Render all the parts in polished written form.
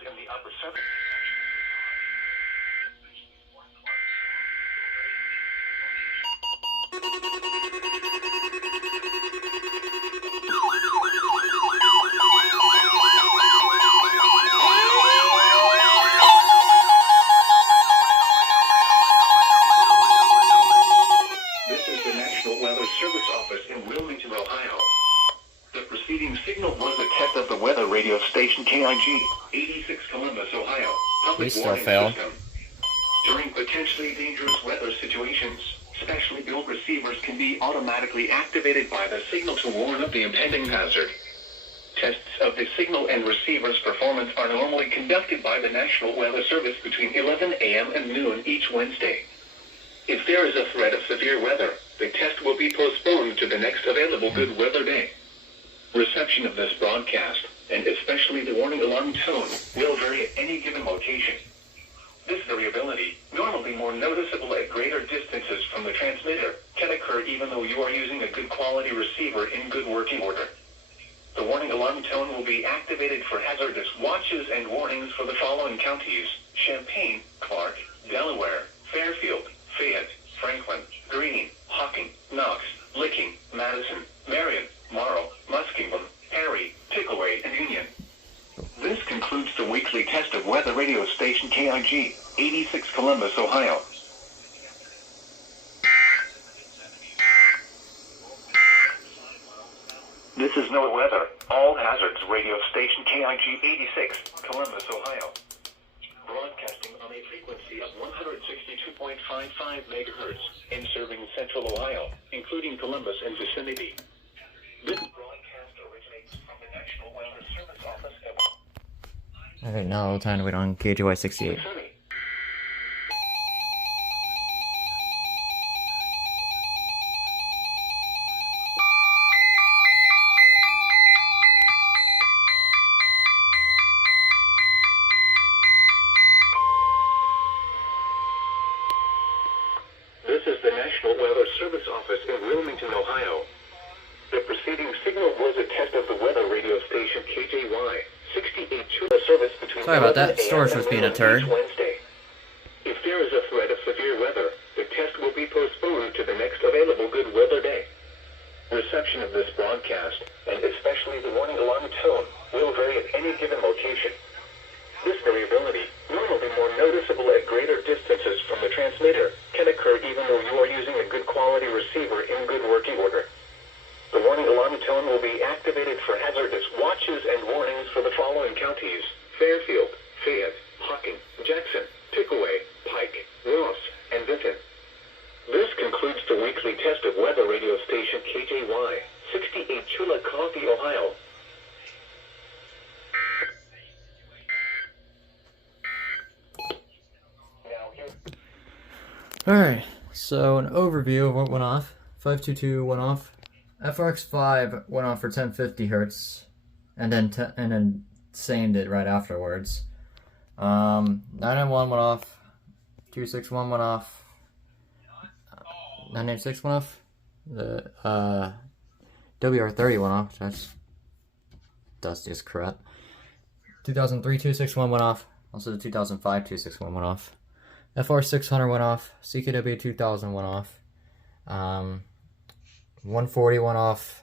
in the upper 7. This is the National Weather Service Office in Wilmington, Ohio. The preceding signal was a test of the weather radio station KIG86, Columbus, Ohio. Public warning system. During potentially dangerous weather situations, specially built receivers can be automatically activated by the signal to warn of the impending hazard. Tests of the signal and receiver's performance are normally conducted by the National Weather Service between 11 a.m. and noon each Wednesday. If there is a threat of severe weather, the test will be postponed to the next available good weather day. Reception of this broadcast, and especially the warning alarm tone, will vary at any given location. This variability, normally more noticeable at greater distances from the transmitter, can occur even though you are using a good quality receiver in good working order. The warning alarm tone will be activated for hazardous watches and warnings for the following counties: Champaign, Clark, Delaware, Fairfield, Fayette, Franklin, Greene, Hocking, Knox, Licking, Madison, Marion, Morrow, Muskingum, Perry, Pickaway, and Union. This concludes the weekly test of weather radio station KIG86, Columbus, Ohio. This is no weather, all hazards radio station KIG86, Columbus, Ohio. Broadcasting on a frequency of 162.55 megahertz and serving central Ohio, including Columbus and vicinity. This broadcast originates from the National Weather Service Office. Alright, now time to wait on KJY68. This is the National Weather Service Office in Wilmington, Ohio. The preceding signal was a test of the weather radio station KJY68's service between Sorry about that. Storage was being a turd. Wednesday. If there is a threat of severe weather, the test will be postponed to the next available good weather day. Reception of this broadcast, and especially the warning alarm tone, will vary at any given location. This variability, normally more noticeable at greater distances from the transmitter, can occur even though you are using a good quality receiver in good working order. The warning alarm tone will be activated for hazardous watches and warnings for the following counties: Fairfield, Fayette, Hocking, Jackson, Pickaway, Pike, Ross, and Eton. This concludes the weekly test of weather radio station KJY68 Chillicothe, Ohio. Alright, so an overview of what went off. 522 went off. FRX5 went off for 1050 hertz, and then saned it right afterwards. 991 went off. 261 went off. 986 went off. The WR-30 went off. That's dustiest crap. 2003 261 went off. Also the 2005 261 went off. FR600 went off. CKW 2000 went off. 140 went off.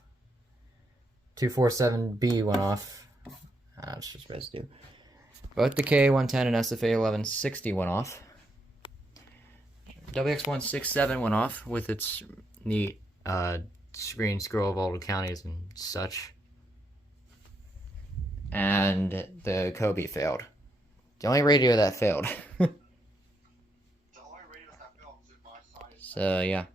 247B went off. That's just residue. Both the KA110 and SFA1160 went off. WX-167 went off with its neat screen scroll of all the counties and such. And the Kobe failed. The only radio that failed. So, yeah.